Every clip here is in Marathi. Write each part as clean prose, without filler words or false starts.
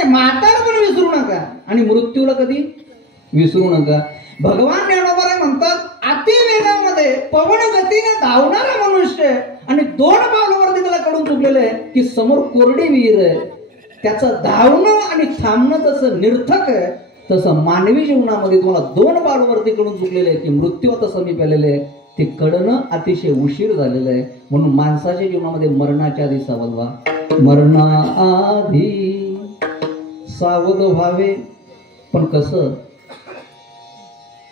नाही, म्हातारपण विसरू नका आणि मृत्यूला कधी विसरू नका. भगवान ज्ञानोबा म्हणतात, अति वेगामध्ये पवन गतीने धावणारा मनुष्य आणि 2 पावलावरती त्याला कडून चुकलेलं आहे की समोर कोरडी विहीर आहे, त्याचं धावणं आणि थांबणं तसं निर्थक आहे, तसं मानवी जीवनामध्ये तुम्हाला 2 पावलावरती कडून चुकलेलं आहे की मृत्यू आता समीप आलेले आहे, ते कळणं अतिशय उशीर झालेलं आहे. म्हणून माणसाच्या जीवनामध्ये मरणाच्या आधी सावध व्हा, मरणाआधी सावध व्हावे. पण कसं?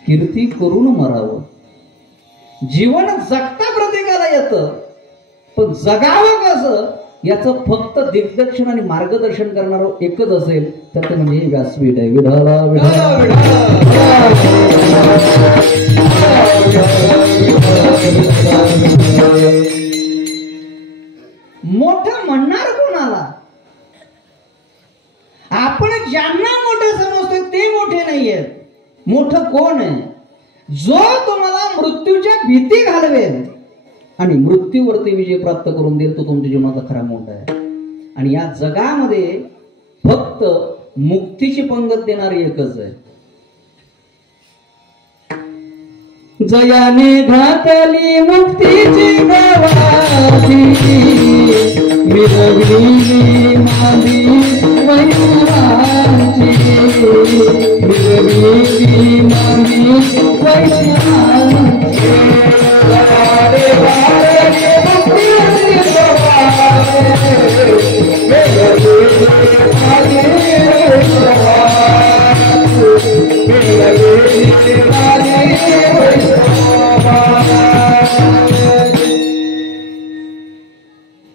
कीर्ती करून मरावं. जीवन जगता प्रत्येकाला येतं, पण जगावं कसं याचं फक्त दिग्दर्शन आणि मार्गदर्शन करणारं एकच असेल तर ते म्हणजे व्यासपीठ आहे. विढाला मोठं म्हणणार कोणाला? आपण ज्यांना मोठे समजतो ते मोठे नाहीयेत. मोठं कोण आहे? जो तुम्हाला मृत्यूच्या भीती घालवेल आणि मृत्यूवरती विजय प्राप्त करून देईल तो तुमच्या जीवनाचा खरा मोठा आहे. आणि या जगामध्ये फक्त मुक्तीची पंगत देणारी एकच आहे. जयाने घातली मुक्तीची गवाही, मिरवली माझी वैराची, मिरवली माझी वैराची.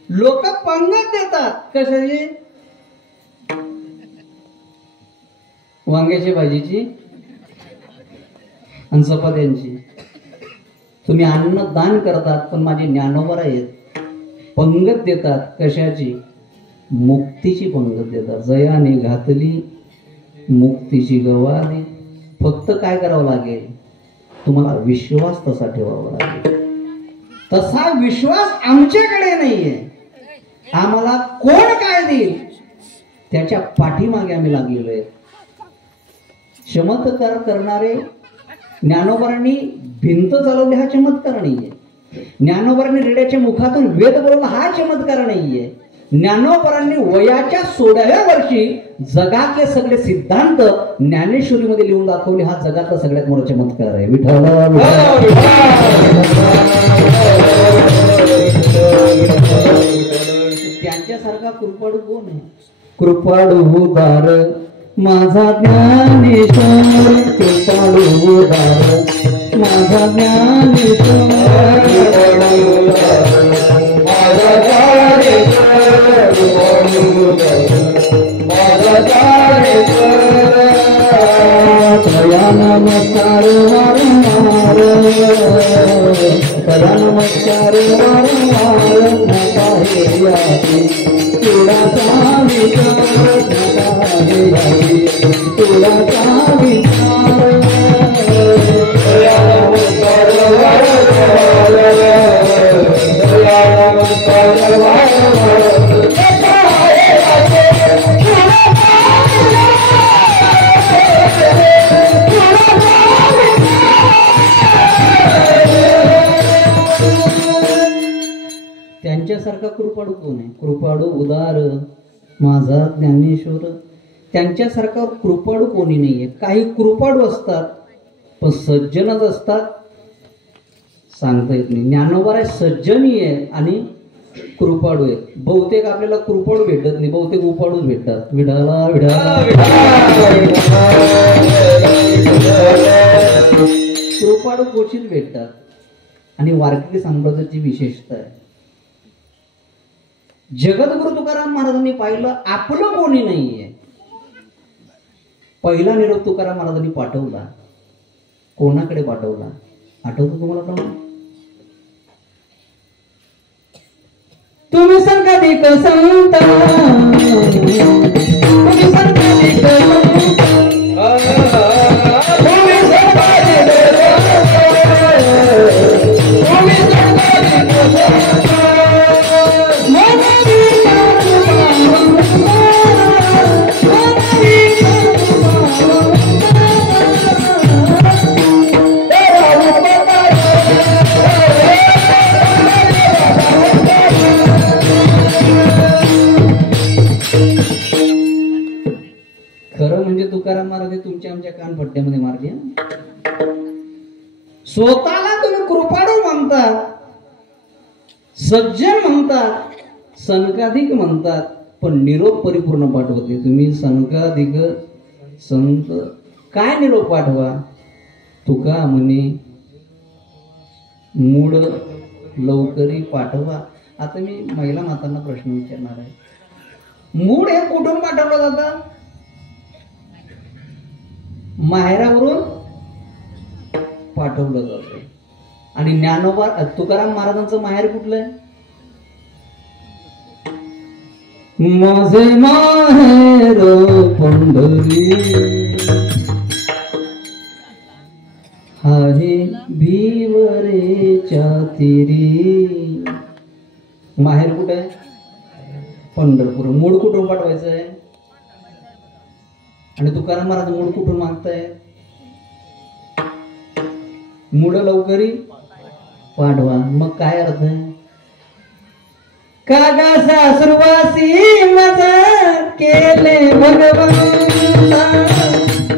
लोक पंगत देतात कशाची? वांग्याची भाजीची आणि चपात्यांची. तुम्ही अन्न दान करतात, पण माझे ज्ञानोबा आहेत पंगत देतात कशाची? मुक्तीची पंगत देतात. जयाने घातली मुक्तीची गवाही. फक्त काय करावं लागेल? तुम्हाला विश्वास तसा ठेवावा लागेल. तसा विश्वास आमच्याकडे नाहीये. आम्हाला कोण काय देईल त्याच्या पाठीमागे आम्ही लागलेलो आहे. चमत्कार करणारे ज्ञानोबांनी भिंत चालवली हा चमत्कार नाहीये. ज्ञानोबांनी रेड्याच्या मुखातून वेद बोलवला हा चमत्कार नाहीये. ज्ञानोबांनी वयाच्या 16व्या वर्षी जगातले सगळे सिद्धांत ज्ञानेश्वरीमध्ये लिहून दाखवले हा जगातला सगळ्यात मोठा चमत्कार आहे. विठ्ठल त्यांच्यासारखा कृपाळू कोण आहे? कृपाळू उदार माझा ज्ञानेश्वर, कृपाळू उदार माझा ज्ञानेश्वर, माझा तया नमस्कार वारंवार, तया नमस्कार वारंवार. नका हे यादी तुळाचा विचार, नका हे यादी तुळाचा विचार. तया नमस्कार वारंवार, तया नमस्कार वारंवार. त्यांच्यासारखा कृपाळू कोण आहे? कृपाळू उदार माझा ज्ञानेश्वर. त्यांच्यासारखा कृपाळू कोणी नाहीये. काही कृपाळू असतात पण सज्जनच असतात, सांगता येत नाही. ज्ञानोबा सज्जनी आहे आणि कृपाळू आहे. बहुतेक आपल्याला कृपाळू भेटत नाही, बहुतेक उपाळूच भेटतात. विढाला विढाला कृपाळू क्वचित भेटतात. आणि वारकरी संप्रदायाची विशेषता आहे. जगद्गुरु तुकाराम महाराजांनी पाहिलं आपलं कोणी नाहीये. पहिला निरोप तुकाराम महाराजांनी पाठवला. कोणाकडे पाठवला आठवतं तुम्हाला? प्रमाण तुम्ही सर्वाधिक संत, तुम्ही सर्वाधिक Oh म्हणजे तुकाराम महाराज तुमच्या आमच्या कानपट्ट्यामध्ये मारले. स्वतःला तुम्ही कृपाळू म्हणतात, सज्जन म्हणतात, सनकाधिक म्हणतात, पण निरोप परिपूर्ण पाठवते तुम्ही. सनकाधिक संत काय निरोप पाठवा? तुका म्हणे मूळ लवकरी पाठवा. आता मी महिला मातांना प्रश्न विचारणार आहे. मूळ हे कुठून पाठवलं जातं? माहेरावरून पाठवलं जातं. आणि ज्ञानोबा तुकाराम महाराजांचं माहेर कुठलं आहे? माझे माहेर पंढरी आहे भिवरेच्या तीरी. माहेर कुठे आहे? पंढरपूर. मूळ कुठून पाठवायचं आहे? आणि तुकाराम महाराज मूळ कुठून मागताय? मूळ लवकरी पाठवा. मग काय अर्थ आहे? कागा सासुरवासी माझा केले भगवंता,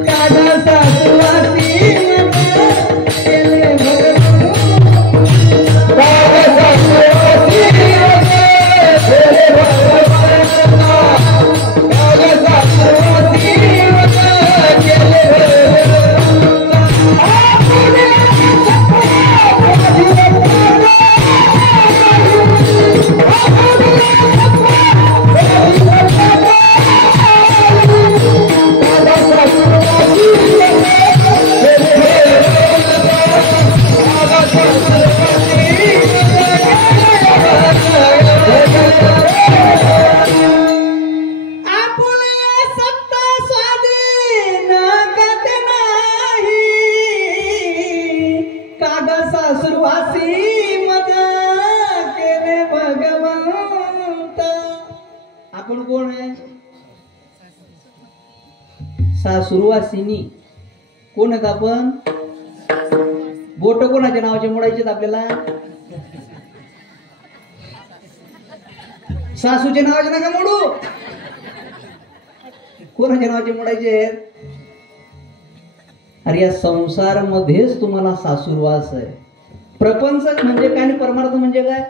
कागा सासुरवासी माझा केले भगवंता, कागा सासुरवासी माझा केले भगवंता, कागा सासुरवासी माझा केले सासुरवासिनी कोण आहेत आपण? बोट कोणाच्या नावाचे मोडायचे आपल्याला? सासूच्या नावाचे नका मोडू. कोणाच्या नावाचे मोडायचे? अरे या संसार मध्येच तुम्हाला सासुरवास आहे. प्रपंच म्हणजे काय आणि परमार्थ म्हणजे काय?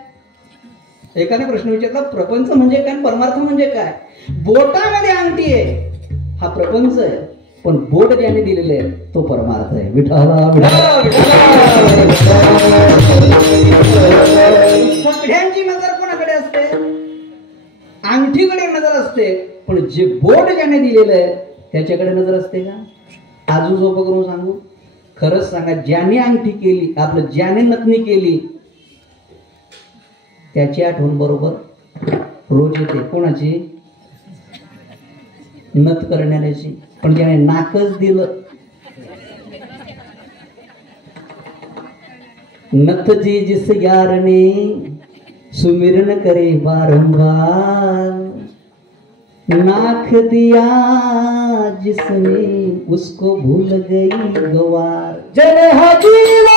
एकाने प्रश्न विचारला, प्रपंच म्हणजे काय, परमार्थ म्हणजे काय? बोटामध्ये अंगठी आहे हा प्रपंच आहे, पण बोट ज्याने दिलेले आहे तो परमार्थ आहे. विठाला सगळ्यांची नजर कोणाकडे असते? अंगठीकडे नजर असते, पण जे बोट ज्याने दिलेलं आहे त्याच्याकडे नजर असते का? आजू सोपं करून सांगू, खरंच सांगा, ज्याने अंगठी केली, आपलं ज्याने नथनी केली त्याची आठवण बरोबर रोज येते. कोणाची? नथ करण्याची. पण ज्याने नाकच दिलं, नथ जी जिस यार ने सुमिरन करे बारंबार, नाक दिया जिसने उसको भूल गई गवार. जय हो जीवा